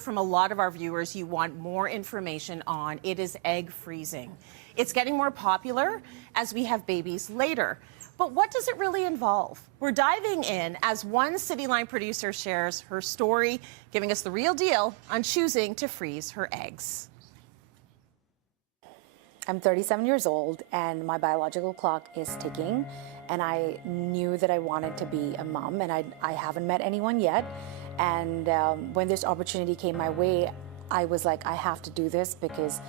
From a lot of our viewers, you want more information on it is egg freezing. It's getting more popular as we have babies later. But what does it really involve? We're diving in as one Cityline producer shares her story, giving us the real deal on choosing to freeze her eggs. I'm 37 years old and my biological clock is ticking, and I knew that I wanted to be a mom, and I haven't met anyone yet. And when this opportunity came my way, I was like, I have to do this because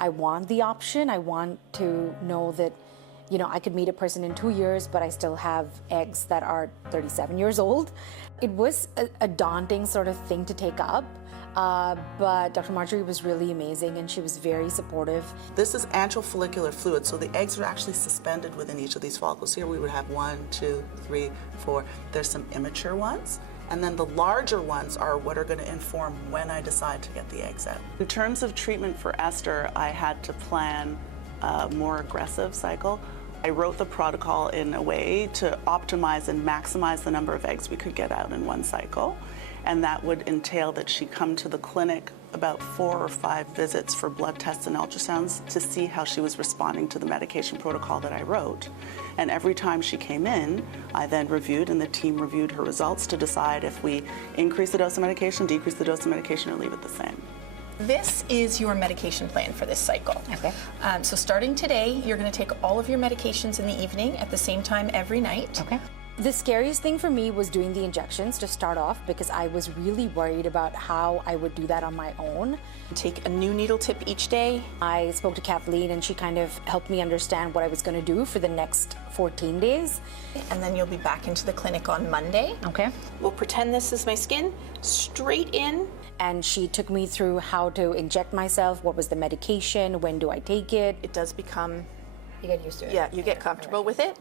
I want the option. I want to know that, you know, I could meet a person in 2 years, but I still have eggs that are 37 years old. It was a daunting sort of thing to take up, but Dr. Marjorie was really amazing and she was very supportive. This is antral follicular fluid, so the eggs are actually suspended within each of these follicles. Here we would have 1, 2, 3, 4. There's some immature ones. And then the larger ones are what are going to inform when I decide to get the eggs out. In terms of treatment for Esther, I had to plan a more aggressive cycle. I wrote the protocol in a way to optimize and maximize the number of eggs we could get out in one cycle. And that would entail that she come to the clinic about 4 or 5 visits for blood tests and ultrasounds to see how she was responding to the medication protocol that I wrote. And every time she came in, I then reviewed, and the team reviewed her results to decide if we increase the dose of medication, decrease the dose of medication, or leave it the same. This is your medication plan for this cycle. Okay. So starting today, you're going to take all of your medications in the evening at the same time every night. Okay. The scariest thing for me was doing the injections to start off, because I was really worried about how I would do that on my own. Take a new needle tip each day. I spoke to Kathleen and she kind of helped me understand what I was going to do for the next 14 days. And then you'll be back into the clinic on Monday. Okay. We'll pretend this is my skin, straight in. And she took me through how to inject myself, what was the medication, when do I take it. It does become... You get used to it. Yeah, you get comfortable with it.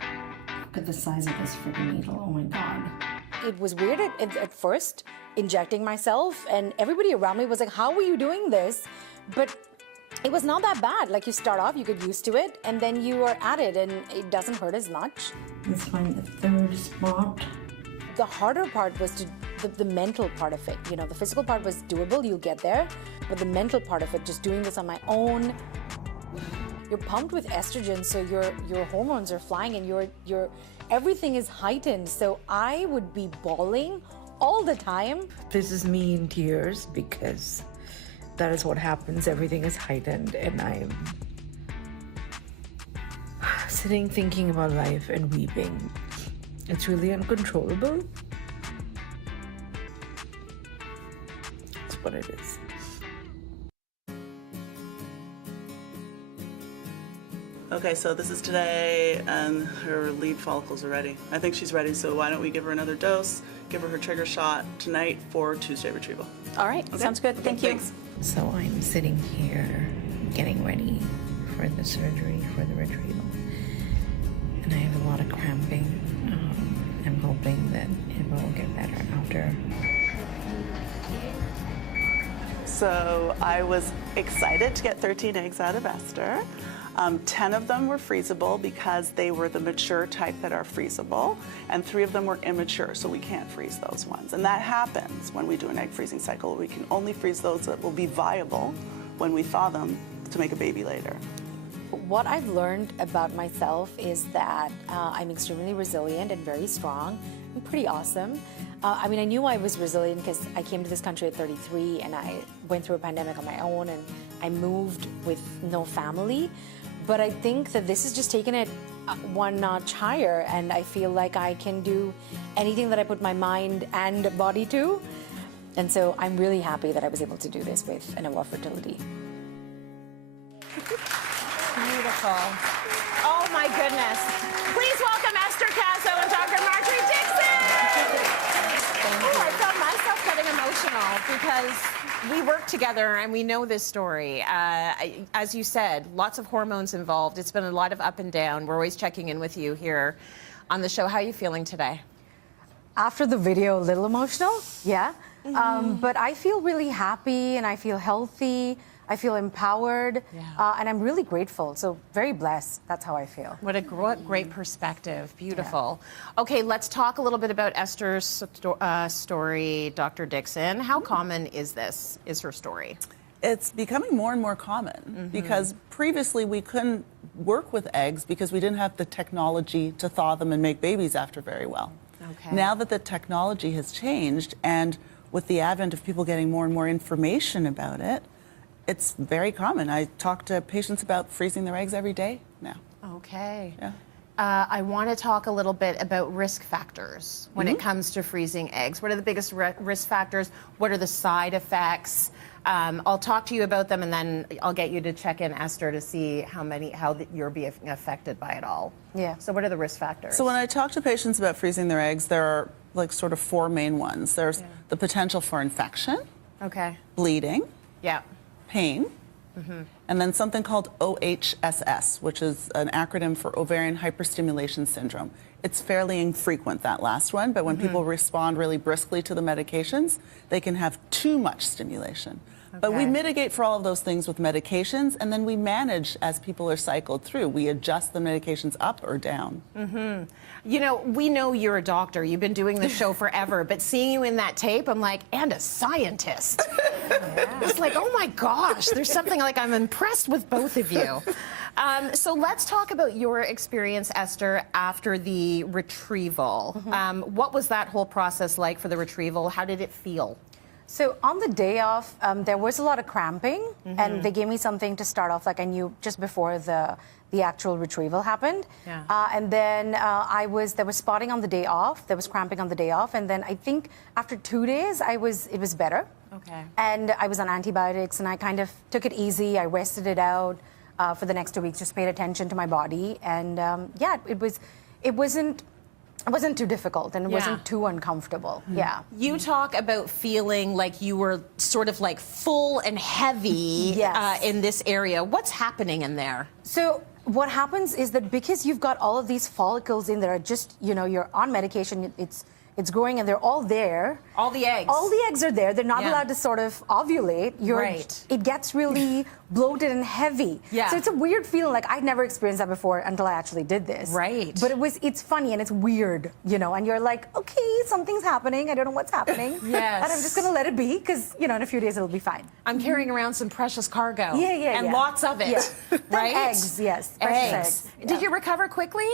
Look at the size of this freaking needle, oh my God. It was weird at first, injecting myself, and everybody around me was like, how are you doing this? But it was not that bad. Like, you start off, you get used to it, and then you are at it, and it doesn't hurt as much. Let's find the third spot. The harder part was the mental part of it. You know, the physical part was doable, you'll get there, but the mental part of it, just doing this on my own. You're pumped with estrogen, so your hormones are flying and your everything is heightened. So I would be bawling all the time. This is me in tears because that is what happens. Everything is heightened and I'm sitting thinking about life and weeping. It's really uncontrollable. That's what it is. Okay, so this is today, and her lead follicles are ready. I think she's ready, so why don't we give her another dose, give her trigger shot tonight for Tuesday retrieval. All right, Okay? sounds good. Thank you. Thanks. So I'm sitting here getting ready for the surgery, for the retrieval. And I have a lot of cramping. I'm hoping that it will get better after. So I was excited to get 13 eggs out of Esther. 10 of them were freezable because they were the mature type that are freezable, and 3 of them were immature, so we can't freeze those ones. And that happens when we do an egg freezing cycle. We can only freeze those that will be viable when we thaw them to make a baby later. What I've learned about myself is that I'm extremely resilient and very strong. I'm pretty awesome. I mean, I knew I was resilient because I came to this country at 33 and I went through a pandemic on my own, and I moved with no family. But I think that this has just taken it one notch higher, and I feel like I can do anything that I put my mind and body to. And so I'm really happy that I was able to do this with Anova Fertility. Beautiful. Oh my goodness. Please welcome Esther Caszo and Dr. Marjorie Dixon. Oh, I felt myself getting emotional because we work together and we know this story. As you said, lots of hormones involved. It's been a lot of up and down. We're always checking in with you here on the show. How are you feeling today? After the video, a little emotional, yeah. But I feel really happy and I feel healthy. I feel empowered, and I'm really grateful. So very blessed. That's how I feel. What a great perspective. Beautiful. Okay, let's talk a little bit about Esther's story, Dr. Dixon. How common is her story? It's becoming more and more common because previously we couldn't work with eggs because we didn't have the technology to thaw them and make babies after very well. Okay. Now that the technology has changed, and with the advent of people getting more and more information about it, it's very common. I talk to patients about freezing their eggs every day now. Okay. Yeah. I want to talk a little bit about risk factors when it comes to freezing eggs. What are the biggest risk factors? What are the side effects? I'll talk to you about them, and then I'll get you to check in, Esther, to see how you're being affected by it all. Yeah. So what are the risk factors? So when I talk to patients about freezing their eggs, there are like sort of four main ones. There's the potential for infection, Okay. bleeding, Yeah. pain, and then something called OHSS, which is an acronym for ovarian hyperstimulation syndrome. It's fairly infrequent, that last one, but when people respond really briskly to the medications, they can have too much stimulation. But we Okay. mitigate for all of those things with medications, and then we manage as people are cycled through. We adjust the medications up or down. You know, we know you're a doctor. You've been doing this show forever, but seeing you in that tape, I'm like, and a scientist. It's like, oh my gosh, there's something like I'm impressed with both of you. So let's talk about your experience, Esther, after the retrieval. What was that whole process like for the retrieval? How did it feel? So on the day off, there was a lot of cramping, and they gave me something to start off, like I knew just before the actual retrieval happened. Yeah. And then there was spotting on the day off, there was cramping on the day off, and then I think after 2 days, it was better. Okay. And I was on antibiotics, and I kind of took it easy. I rested it out for the next 2 weeks, just paid attention to my body, and yeah, it wasn't too difficult, and it wasn't too uncomfortable. Yeah. You talk about feeling like you were sort of like full and heavy Yes. in this area. What's happening in there? So what happens is that because you've got all of these follicles in there, just, you're on medication, it's growing, and they're all there. All the eggs. All the eggs are there. They're not Yeah. allowed to sort of ovulate. Right. It gets really bloated and heavy. Yeah. So it's a weird feeling. Like, I'd never experienced that before until I actually did this. Right. But it's funny and it's weird, and you're like, okay, something's happening. I don't know what's happening. Yes. And I'm just going to let it be because, in a few days it'll be fine. I'm carrying around some precious cargo. Yeah. And lots of it. Yeah. Right? Eggs, yes. Precious Eggs. eggs. Did you recover quickly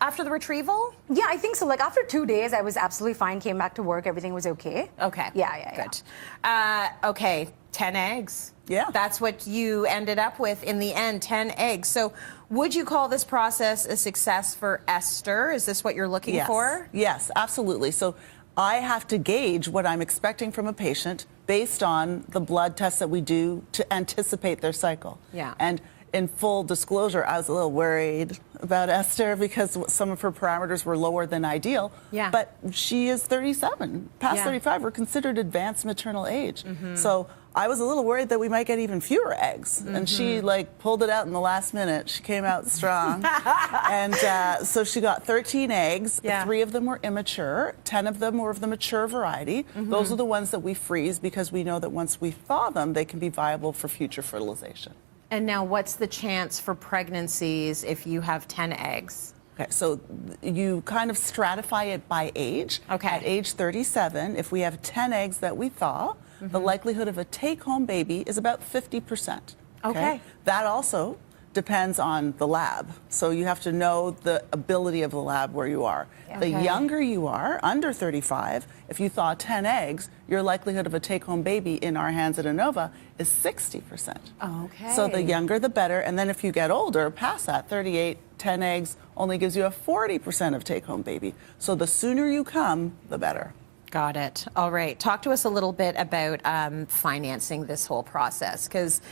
after the retrieval? Yeah, I think so. Like, after 2 days, I was absolutely fine. Came back to work. Everything was okay. Okay. Yeah. Good. Okay, 10 eggs. Yeah. That's what you ended up with in the end, 10 eggs. So would you call this process a success for Esther? Is this what you're looking for? Yes, absolutely. So I have to gauge what I'm expecting from a patient based on the blood tests that we do to anticipate their cycle. Yeah. And in full disclosure, I was a little worried about Esther because some of her parameters were lower than ideal. Yeah. But she is 37. Past Yeah. 35, we're considered advanced maternal age. So I was a little worried that we might get even fewer eggs. And she pulled it out in the last minute. She came out strong. And so she got 13 eggs. Yeah. 3 of them were immature. 10 of them were of the mature variety. Those are the ones that we freeze because we know that once we thaw them, they can be viable for future fertilization. And now what's the chance for pregnancies if you have 10 eggs? Okay, so you kind of stratify it by age. Okay. At age 37, if we have 10 eggs that we thaw, the likelihood of a take-home baby is about 50%. Okay. That also depends on the lab. So you have to know the ability of the lab where you are. The Okay. younger you are, under 35, if you thaw 10 eggs, your likelihood of a take-home baby in our hands at Anova is 60%. Okay. So the younger, the better. And then if you get older, past that, 38, 10 eggs only gives you a 40% of take-home baby. So the sooner you come, the better. Got it. All right. Talk to us a little bit about financing this whole process, because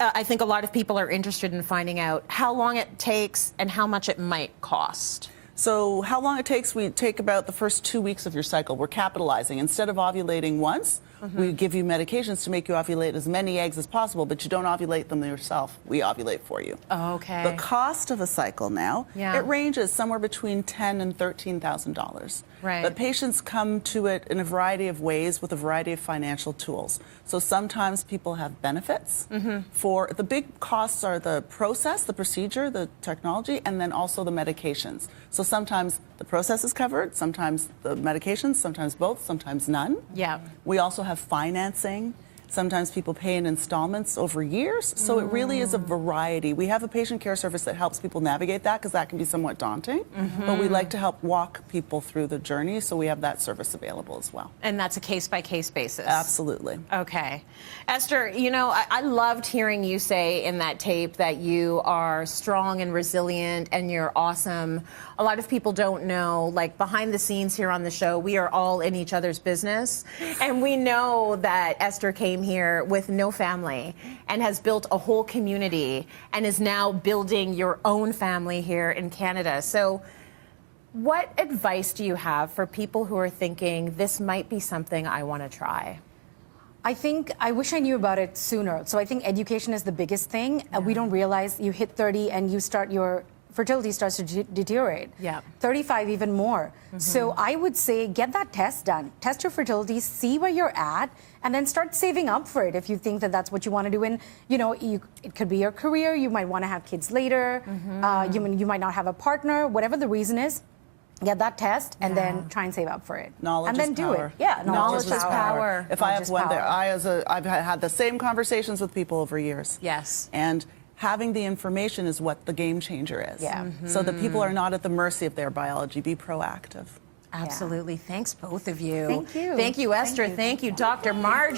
I think a lot of people are interested in finding out how long it takes and how much it might cost. So how long it takes, we take about the first 2 weeks of your cycle. We're capitalizing. Instead of ovulating once, we give you medications to make you ovulate as many eggs as possible, but you don't ovulate them yourself. We ovulate for you. Okay. The cost of a cycle now, Yeah. it ranges somewhere between $10,000 and $13,000. Right. But patients come to it in a variety of ways with a variety of financial tools. So sometimes people have benefits. For the big costs are the process, the procedure, the technology, and then also the medications. So sometimes the process is covered, sometimes the medications, sometimes both, sometimes none. Yeah. We also have financing. Sometimes people pay in installments over years, so it really is a variety. We have a patient care service that helps people navigate that because that can be somewhat daunting, but we like to help walk people through the journey, so we have that service available as well. And that's a case-by-case basis. Absolutely. Okay. Esther, you know, I loved hearing you say in that tape that you are strong and resilient and you're awesome. A lot of people don't know, like behind the scenes here on the show, we are all in each other's business. And we know that Esther came here with no family and has built a whole community and is now building your own family here in Canada. So what advice do you have for people who are thinking, this might be something I want to try? I wish I knew about it sooner. So I think education is the biggest thing. We don't realize you hit 30 and your fertility starts to deteriorate. Yeah. 35 even more. So I would say get that test done. Test your fertility, see where you're at, and then start saving up for it if you think that that's what you want to do. And you know, it could be your career. You might want to have kids later. You might not have a partner. Whatever the reason is, get that test and then try and save up for it. Knowledge and then is do power. it. Yeah, knowledge is power. If I Knowledge have is one there, power. I've had the same conversations with people over years. Yes. And having the information is what the game changer is. Yeah. So that people are not at the mercy of their biology. Be proactive. Absolutely. Thanks, both of you. Thank you. Thank you, Esther. Thank you. Thank you, Dr. Marjorie.